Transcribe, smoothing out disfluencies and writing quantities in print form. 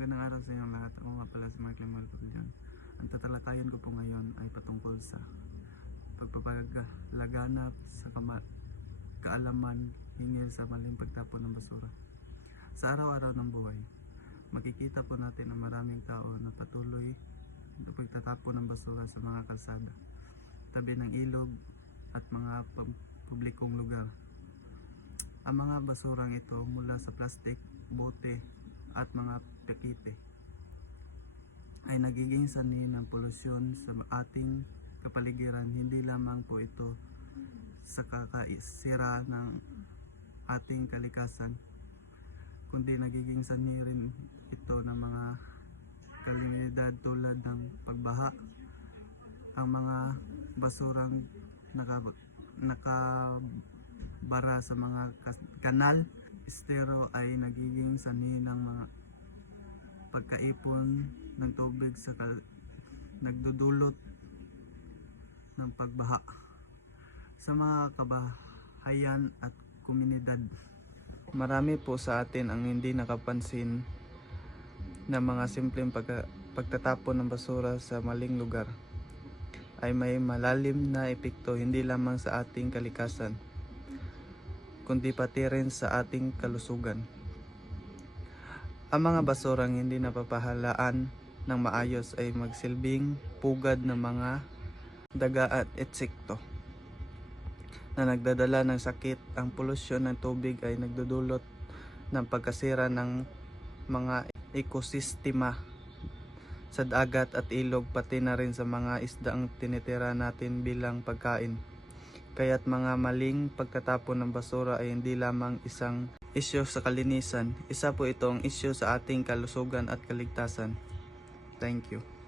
Magandang araw sa inyong lahat. Ako nga pala si Mark Limal Pagulyan. Ang tatalakayin ko po ngayon ay patungkol sa pagpapalaganap sa kaalaman hinggil sa maling pagtapon ng basura. Sa araw-araw ng buhay, makikita po natin na maraming tao na patuloy na pagtatapon ng basura sa mga kalsada, tabi ng ilog at mga publikong lugar. Ang mga basurang ito mula sa plastic, bote at mga pakite ay nagiging sanhi ng polusyon sa ating kapaligiran. Hindi lamang po ito sa kakaisira ng ating kalikasan, kundi nagiging sanhi rin ito ng mga kalamidad tulad ng pagbaha. Ang mga basurang nakabara sa mga kanal, estero ay nagiging sanhi ng mga pagkaipon ng tubig sa nagdudulot ng pagbaha sa mga kabahayan at komunidad. Marami po sa atin ang hindi nakapansin na mga simpleng pagtatapon ng basura sa maling lugar ay may malalim na epekto hindi lamang sa ating kalikasan, kundi pati rin sa ating kalusugan. Ang mga basurang hindi napapahalaan ng maayos ay magsilbing pugad ng mga daga at insekto na nagdadala ng sakit. Ang polusyon ng tubig ay nagdudulot ng pagkasira ng mga ekosistema sa dagat at ilog, pati na rin sa mga isdang tinitira natin bilang pagkain. Kaya't mga maling pagtatapon ng basura ay hindi lamang isang isyu sa kalinisan, isa po itong isyu sa ating kalusugan at kaligtasan. Thank you.